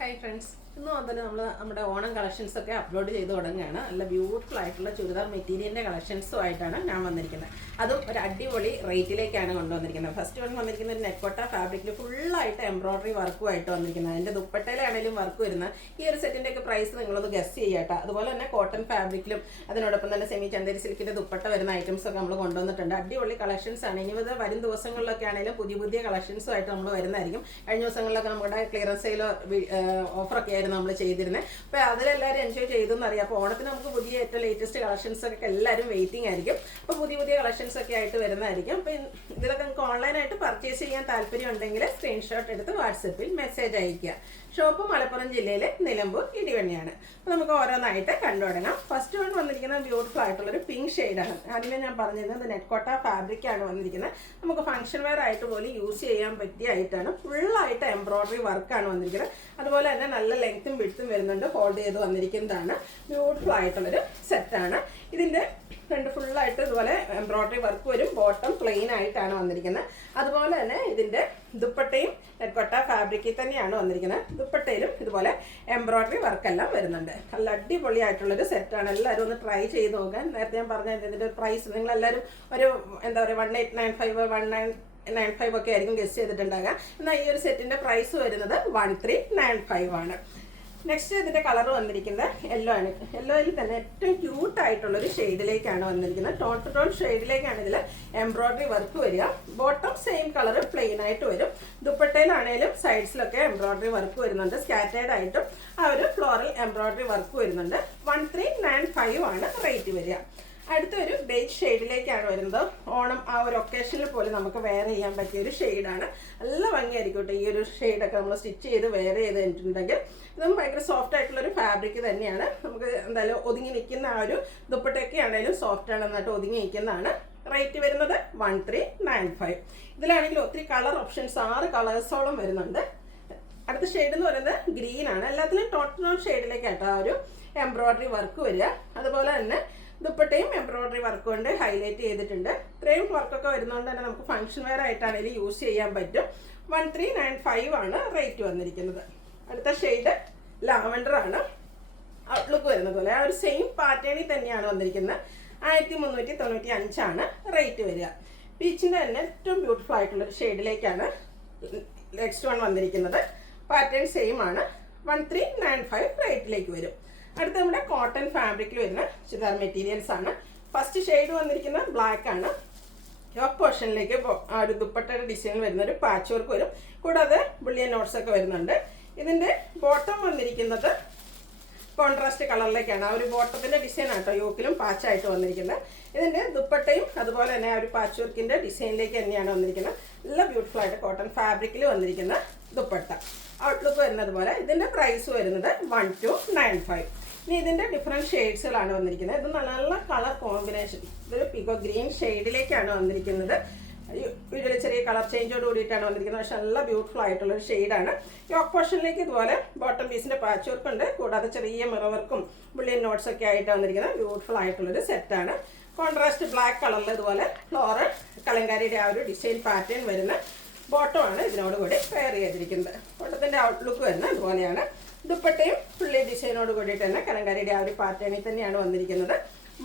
Hi friends, ഇന്ന് മുതൽ നമ്മൾ നമ്മുടെ ഓണം കളക്ഷൻസ് ഒക്കെ അപ്ലോഡ് ചെയ്ത് തുടങ്ങുകയാണ്. നല്ല ബ്യൂട്ടിഫുൾ ആയിട്ടുള്ള ചുരിദാർ മെറ്റീരിയലിൻ്റെ കളക്ഷൻസും ആയിട്ടാണ് ഞാൻ വന്നിരിക്കുന്നത്. അതും ഒരു അടിപൊളി റേറ്റിലേക്കാണ് കൊണ്ടുവന്നിരിക്കുന്നത്. ഫസ്റ്റ് വൺ വന്നിരിക്കുന്ന ഒരു നെക്കോട്ട ഫാബ്രിക്കിൽ ഫുള്ളായിട്ട് എംബ്രോയ്ഡറി വർക്കുമായിട്ട് വന്നിരിക്കുന്നത്. അതിൻ്റെ ദുപ്പട്ടയിലാണെങ്കിലും വർക്ക് വരുന്ന ഈ ഒരു സെറ്റിൻ്റെ ഒക്കെ പ്രൈസ് നിങ്ങളൊന്ന് ഗസ് ചെയ്യാട്ടോ. അതുപോലെ തന്നെ കോട്ടൺ ഫാബ്രിക്കിലും അതിനോടൊപ്പം തന്നെ സെമി ചന്ദേരി സിൽക്കിൻ്റെ ദുപ്പട്ട വരുന്ന ഐറ്റംസ് ഒക്കെ നമ്മൾ കൊണ്ടുവന്നിട്ടുണ്ട്. അടിപൊളി കളക്ഷൻസ് ആണ്. ഇനി വരും ദിവസങ്ങളിലൊക്കെ ആണെങ്കിലും പുതിയ കളക്ഷൻസുമായിട്ട് നമ്മൾ വരുന്നതായിരിക്കും. കഴിഞ്ഞ ദിവസങ്ങളിലൊക്കെ നമ്മുടെ ക്ലിയറൻസ് സെയിലോ ഓഫറൊക്കെ ആയിരുന്നു നമ്മൾ ചെയ്തിരുന്നത്. അപ്പോൾ അതിലെല്ലാവരും എൻജോയ് ചെയ്തെന്ന് അറിയാം. അപ്പോൾ ഓണത്തിന് നമുക്ക് പുതിയ ഏറ്റവും ലേറ്റസ്റ്റ് കളക്ഷൻസ് ഒക്കെ എല്ലാവരും വെയിറ്റിംഗ് ആയിരിക്കും. അപ്പോൾ പുതിയ കളക്ഷൻസ് ഒക്കെ ആയിട്ട് വരുന്നതായിരിക്കും. അപ്പോൾ ഇതിലൊക്കെ നിങ്ങൾക്ക് ഓൺലൈനായിട്ട് പർച്ചേസ് ചെയ്യാൻ താല്പര്യം ഉണ്ടെങ്കിൽ സ്ക്രീൻഷോട്ട് എടുത്ത് വാട്സപ്പിൽ മെസ്സേജ് അയയ്ക്കുക. ഷോപ്പ് മലപ്പുറം ജില്ലയിലെ നിലമ്പൂർ ഇടിവണ്ണിയാണ്. അപ്പോൾ നമുക്ക് ഓരോന്നായിട്ട് കണ്ടു തുടങ്ങാം. ഫസ്റ്റ് വൺ വന്നിരിക്കുന്നത് ബ്യൂട്ടിഫുൾ ആയിട്ടുള്ളൊരു പിങ്ക് ഷെയ്ഡാണ്. ആദ്യമേ ഞാൻ പറഞ്ഞിരുന്നത് നെറ്റ്കോട്ട ഫാബ്രിക്കാണ് വന്നിരിക്കുന്നത്. നമുക്ക് ഫംഗ്ഷൻ വെയർ ആയിട്ട് പോലും യൂസ് ചെയ്യാൻ പറ്റിയ ആയിട്ടാണ്. ഫുള്ളായിട്ട് എംബ്രോയ്ഡറി വർക്കാണ് വന്നിരിക്കുന്നത്. അതുപോലെ തന്നെ നല്ല ലെങ്ത്തും വിഡ്ത്തും വരുന്നുണ്ട്. ഹോൾഡ് ചെയ്ത് വന്നിരിക്കുന്നതാണ്. ബ്യൂട്ടിഫുൾ ആയിട്ടുള്ളൊരു സെറ്റാണ്. ഇതിൻ്റെ ഫ്രണ്ട് ഫുള്ളായിട്ട് ഇതുപോലെ എംബ്രോയ്ഡറി വർക്ക് വരും. ബോട്ടം പ്ലെയിൻ ആയിട്ടാണ് വന്നിരിക്കുന്നത്. അതുപോലെ തന്നെ ഇതിൻ്റെ ദുപ്പട്ടയും നെറ്റ്കോട്ട ഫാബ്രിക്കിൽ തന്നെയാണ് വന്നിരിക്കുന്നത്. ദുപ്പട്ടയിലും ഇതുപോലെ എംബ്രോയ്ഡറി വർക്കെല്ലാം വരുന്നുണ്ട്. നല്ല അടിപൊളിയായിട്ടുള്ളൊരു സെറ്റാണ്. എല്ലാവരും ഒന്ന് ട്രൈ ചെയ്ത് നോക്കാൻ. നേരത്തെ ഞാൻ പറഞ്ഞ ഇതിൻ്റെ പ്രൈസ് നിങ്ങളെല്ലാവരും ഒരു എന്താ പറയുക 1895 1995 ഒക്കെ ആയിരിക്കും ഗസ്റ്റ് ചെയ്തിട്ടുണ്ടാകുക. എന്നാൽ ഈ ഒരു സെറ്റിൻ്റെ പ്രൈസ് വരുന്നത് 1395 ആണ്. നെക്സ്റ്റ് ഇതിൻ്റെ കളർ വന്നിരിക്കുന്നത് യെല്ലോ ആണ്. യെല്ലോയിൽ തന്നെ ഏറ്റവും ക്യൂട്ടായിട്ടുള്ളൊരു ഷെയ്ഡിലേക്കാണ് വന്നിരിക്കുന്നത്. ടോൺ ടു ടോൺ ഷെയ്ഡിലേക്കാണ് ഇതിൽ എംബ്രോയ്ഡറി വർക്ക് വരിക. ബോട്ടം സെയിം കളർ പ്ലെയിൻ ആയിട്ട് വരും. ദുപ്പട്ടയിലാണേലും സൈഡ്സിലൊക്കെ എംബ്രോയ്ഡറി വർക്ക് വരുന്നുണ്ട്. സ്കാറ്റേഡ് ആയിട്ടും ആ ഒരു ഫ്ലോറൽ എംബ്രോയ്ഡറി വർക്ക് വരുന്നുണ്ട്. 1395 ആണ് റേറ്റ് വരിക. അടുത്തൊരു ബേജ് ഷെയ്ഡിലേക്കാണ് വരുന്നത്. ഓണം ആ ഒരു ഒക്കേഷനിൽ പോലും നമുക്ക് വെയർ ചെയ്യാൻ പറ്റിയ ഒരു ഷെയ്ഡാണ്. നല്ല ഭംഗിയായിരിക്കും കേട്ടോ. ഈ ഒരു ഷെയ്ഡൊക്കെ നമ്മൾ സ്റ്റിച്ച് ചെയ്ത് വെയർ ചെയ്ത് കഴിഞ്ഞിട്ടുണ്ടെങ്കിൽ ഇതും ഭയങ്കര സോഫ്റ്റ് ആയിട്ടുള്ളൊരു ഫാബ്രിക് തന്നെയാണ്. നമുക്ക് എന്തായാലും ഒതുങ്ങി നിൽക്കുന്ന ആ ഒരു ദുപ്പട്ടയൊക്കെ ആണെങ്കിലും സോഫ്റ്റ് ആണ്, എന്നിട്ട് ഒതുങ്ങി നിൽക്കുന്നതാണ്. റേറ്റ് വരുന്നത് 1395. ഇതിലാണെങ്കിൽ ഒത്തിരി കളർ ഓപ്ഷൻസ് 6 കളേഴ്സോളം വരുന്നുണ്ട്. അടുത്ത ഷെയ്ഡ് എന്ന് പറയുന്നത് ഗ്രീൻ ആണ്. എല്ലാത്തിലും ടോട്ടൽ ഷെയ്ഡിലേക്കാട്ടോ ആ ഒരു എംബ്രോയ്ഡറി വർക്ക് വരിക. അതുപോലെ തന്നെ ദുപ്പട്ടയും എംബ്രോയ്ഡറി വർക്ക് കൊണ്ട് ഹൈലൈറ്റ് ചെയ്തിട്ടുണ്ട്. ഇത്രയും വർക്കൊക്കെ വരുന്നതുകൊണ്ട് തന്നെ നമുക്ക് ഫംഗ്ഷൻ വെയർ ആയിട്ടാണെങ്കിലും യൂസ് ചെയ്യാൻ പറ്റും. 1395 ആണ് റേറ്റ് വന്നിരിക്കുന്നത്. അടുത്ത ഷെയ്ഡ് ലാവൻഡർ ആണ്. ഔട്ട്ലുക്ക് വരുന്നത് പോലെ ആ ഒരു സെയിം പാറ്റേണിൽ തന്നെയാണ് വന്നിരിക്കുന്നത്. 1395 ആണ് റേറ്റ് വരിക. പീച്ചിൻ്റെ തന്നെ ഏറ്റവും ബ്യൂട്ടിഫുൾ ആയിട്ടുള്ളൊരു ഷെയ്ഡിലേക്കാണ് നെക്സ്റ്റ് വൺ വന്നിരിക്കുന്നത്. പാറ്റേൺ സെയിം ആണ്. 1395 റേറ്റിലേക്ക് വരും. അടുത്ത നമ്മുടെ കോട്ടൺ ഫാബ്രിക്കിൽ വരുന്ന ചുരിദാർ മെറ്റീരിയൽസ് ആണ്. ഫസ്റ്റ് ഷെയ്ഡ് വന്നിരിക്കുന്നത് ബ്ലാക്ക് ആണ്. യോക്ക് പോർഷനിലേക്ക് ആ ഒരു ദുപ്പട്ടയുടെ ഡിസൈൻ വരുന്ന ഒരു പാച്ച് വർക്ക് വരും. കൂടാതെ ബുള്ളിയൻ നോട്ട്സ് ഒക്കെ വരുന്നുണ്ട്. ഇതിൻ്റെ ബോട്ടം വന്നിരിക്കുന്നത് കോൺട്രാസ്റ്റ് കളറിലേക്കാണ്. ആ ഒരു ബോട്ടത്തിൻ്റെ ഡിസൈൻ ആട്ടോ യോക്കിലും പാച്ചായിട്ട് വന്നിരിക്കുന്നത്. ഇതിൻ്റെ ദുപ്പട്ടയും അതുപോലെ തന്നെ ആ ഒരു പാച്ച് വർക്കിൻ്റെ ഡിസൈനിലേക്ക് തന്നെയാണ് വന്നിരിക്കുന്നത്. നല്ല ബ്യൂട്ടിഫുൾ ആയിട്ട് കോട്ടൺ ഫാബ്രിക്കിൽ വന്നിരിക്കുന്ന ദുപ്പട്ട. ഔട്ട്ലുക്ക് വരുന്നത് പോലെ. ഇതിൻ്റെ പ്രൈസ് വരുന്നത് 1295. ഇനി ഇതിൻ്റെ ഡിഫറെൻറ്റ് ഷെയ്ഡ്സുകളാണ് വന്നിരിക്കുന്നത്. ഇത് നല്ല കളർ കോമ്പിനേഷൻ. ഇതൊരു പിക്കോ ഗ്രീൻ ഷെയ്ഡിലേക്കാണ് വന്നിരിക്കുന്നത്. വീഡിയോയിൽ ചെറിയ കളർ ചേഞ്ചോട് കൂടിയിട്ടാണ് വന്നിരിക്കുന്നത്. പക്ഷെ നല്ല ബ്യൂട്ടിഫുൾ ആയിട്ടുള്ളൊരു ഷെയ്ഡാണ്. യോക്ക് പോർഷനിലേക്ക് ഇതുപോലെ ബോട്ടം പീസിൻ്റെ പാച്ച് വർക്ക് ഉണ്ട്. കൂടാതെ ചെറിയ മിറർ വർക്കും ബുള്ളിയൻ നോട്ട്സ് ഒക്കെ ആയിട്ട് വന്നിരിക്കുന്നത് ബ്യൂട്ടിഫുൾ ആയിട്ടുള്ളൊരു സെറ്റാണ്. കോൺട്രാസ്റ്റ് ബ്ലാക്ക് കളറിൽ ഇതുപോലെ ഫ്ലോറൽ കലങ്കാരിയുടെ ആ ഒരു ഡിസൈൻ പാറ്റേൺ വരുന്ന ബോട്ടമാണ് ഇതിനോട് കൂടി പെയർ ചെയ്തിരിക്കുന്നത്. ബോട്ടത്തിൻ്റെ ഔട്ട്ലുക്ക് വരുന്നത് ഇതുപോലെയാണ്. ദുപ്പട്ടയും ഫുള്ളി ഡിസൈനോട് കൂടിയിട്ട് തന്നെ കലങ്കാരിയുടെ ആ ഒരു പാറ്റേണിൽ തന്നെയാണ് വന്നിരിക്കുന്നത്.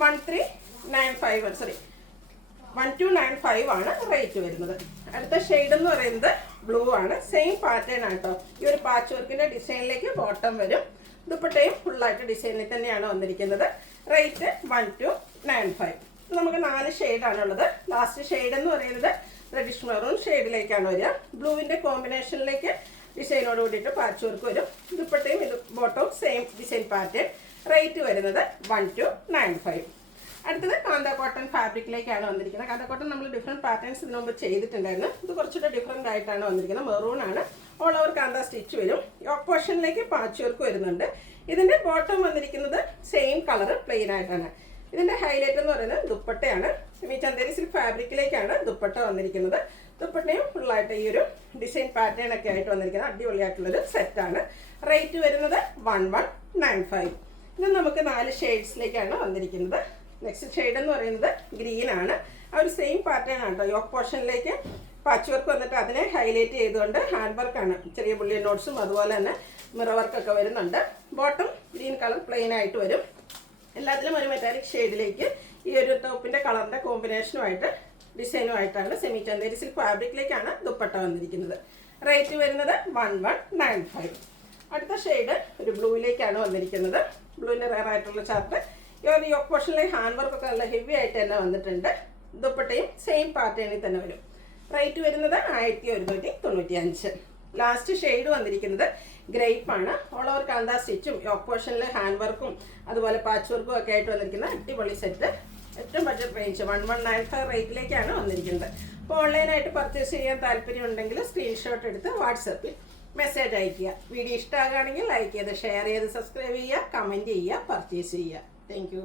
1295 ആണ് റേറ്റ് വരുന്നത്. അടുത്ത ഷെയ്ഡ് എന്ന് പറയുന്നത് ബ്ലൂ ആണ്. സെയിം പാറ്റേൺ ആട്ടോ. ഈ ഒരു പാച്ച് വർക്കിൻ്റെ ഡിസൈനിലേക്ക് ബോട്ടം വരും. ദുപ്പട്ടയും ഫുള്ളായിട്ട് ഡിസൈനിൽ തന്നെയാണ് വന്നിരിക്കുന്നത്. റേറ്റ് 1295. നമുക്ക് 4 ഷെയ്ഡാണുള്ളത്. ലാസ്റ്റ് ഷെയ്ഡ് എന്ന് പറയുന്നത് റെഡിഷ് മെറൂൺ ഷെയ്ഡിലേക്കാണ് വരിക. ബ്ലൂവിൻ്റെ കോമ്പിനേഷനിലേക്ക് ഡിസൈനോട് കൂടിയിട്ട് പാച്ച് വർക്ക് വരും. ദുപ്പട്ടയും ഇത് ബോട്ടവും സെയിം ഡിസൈൻ പാറ്റേൺ. റേറ്റ് വരുന്നത് 1295. അടുത്തത് കാന്ത കോട്ടൺ ഫാബ്രിക്കിലേക്കാണ് വന്നിരിക്കുന്നത്. കാന്ത കോട്ടൺ നമ്മൾ ഡിഫറെൻറ്റ് പാറ്റേൺസ് ഇതിനു മുമ്പ് ചെയ്തിട്ടുണ്ടായിരുന്നു. ഇത് കുറച്ചുകൂടെ ഡിഫറെൻ്റ് ആയിട്ടാണ് വന്നിരിക്കുന്നത്. മെറൂൺ ആണ്. ഓൾ ഓവർ കാന്ത സ്റ്റിച്ച് വരും. യോക്ക് പോർഷനിലേക്ക് പാച്ച് വർക്ക് വരുന്നുണ്ട്. ഇതിൻ്റെ ബോട്ടം വന്നിരിക്കുന്നത് സെയിം കളർ പ്ലെയിൻ ആയിട്ടാണ്. ഇതിൻ്റെ ഹൈലൈറ്റ് എന്ന് പറയുന്നത് ദുപ്പട്ടയാണ്. സെമി ചന്ദേരി സിൽക്ക് ഫാബ്രിക്കിലേക്കാണ് ദുപ്പട്ട വന്നിരിക്കുന്നത്. ദുപ്പട്ടയും ഫുള്ളായിട്ട് ഈ ഒരു ഡിസൈൻ പാറ്റേൺ ഒക്കെ ആയിട്ട് വന്നിരിക്കുന്നത് അടിപൊളിയായിട്ടുള്ളൊരു സെറ്റാണ്. റേറ്റ് വരുന്നത് 1195. ഇത് നമുക്ക് 4 ഷെയ്ഡ്സിലേക്കാണ് വന്നിരിക്കുന്നത്. നെക്സ്റ്റ് ഷെയ്ഡ് എന്ന് പറയുന്നത് ഗ്രീൻ ആണ്. ആ ഒരു സെയിം പാറ്റേൺ ആണ് കേട്ടോ. യോക്ക് പോർഷനിലേക്ക് പാച്ച് വർക്ക് വന്നിട്ട് അതിനെ ഹൈലൈറ്റ് ചെയ്തുകൊണ്ട് ഹാൻഡ് വർക്കാണ്. ചെറിയ ബുള്ളിയൻ നോട്ട്സും അതുപോലെ തന്നെ മിറർ വർക്കൊക്കെ വരുന്നുണ്ട്. ബോട്ടം ഗ്രീൻ കളർ പ്ലെയിൻ ആയിട്ട് വരും. എല്ലാത്തിലും ഒരു മെറ്റാലിക് ഷെയ്ഡിലേക്ക് ഈ ഒരു ടോപ്പിൻ്റെ കളറിൻ്റെ കോമ്പിനേഷനുമായിട്ട് ഡിസൈനുമായിട്ടാണ് സെമി ചന്തേരി സിൽക്ക് ഫാബ്രിക്കിലേക്കാണ് ദുപ്പട്ട വന്നിരിക്കുന്നത്. റേറ്റ് വരുന്നത് 1195. അടുത്ത ഷെയ്ഡ് ഒരു ബ്ലൂവിലേക്കാണ് വന്നിരിക്കുന്നത്. ബ്ലൂവിൻ്റെ റെയർ ആയിട്ടുള്ള ചാർട്ട്. ഈ ഒരു യോക്ക് പോർഷനിലെ ഹാൻഡ് വർക്കൊക്കെ നല്ല ഹെവി ആയിട്ട് തന്നെ വന്നിട്ടുണ്ട്. ദുപ്പട്ടയും സെയിം പാറ്റേണിൽ തന്നെ വരും. റേറ്റ് വരുന്നത് 1195. ലാസ്റ്റ് ഷെയ്ഡ് വന്നിരിക്കുന്നത് ഗ്രേപ്പാണ്. ഓൾ ഓവർ കാന്താ സ്റ്റിച്ചും യോക്ക് പോർഷനിലെ ഹാൻഡ് വർക്കും അതുപോലെ പാച്ച് വർക്കും ഒക്കെ ആയിട്ട് വന്നിരിക്കുന്ന അടിപൊളി സെറ്റ്. ഏറ്റവും ബഡ്ജറ്റ് റേഞ്ച് 1195 റേറ്റിലേക്കാണ് വന്നിരിക്കുന്നത്. അപ്പോൾ ഓൺലൈനായിട്ട് പർച്ചേസ് ചെയ്യാൻ താല്പര്യമുണ്ടെങ്കിൽ സ്ക്രീൻഷോട്ട് എടുത്ത് വാട്സപ്പിൽ മെസ്സേജ് അയയ്ക്കുക. വീഡിയോ ഇഷ്ടമാകുകയാണെങ്കിൽ ലൈക്ക് ചെയ്ത് ഷെയർ ചെയ്ത് സബ്സ്ക്രൈബ് ചെയ്യുക, കമൻറ്റ് ചെയ്യുക, പർച്ചേസ് ചെയ്യുക. താങ്ക്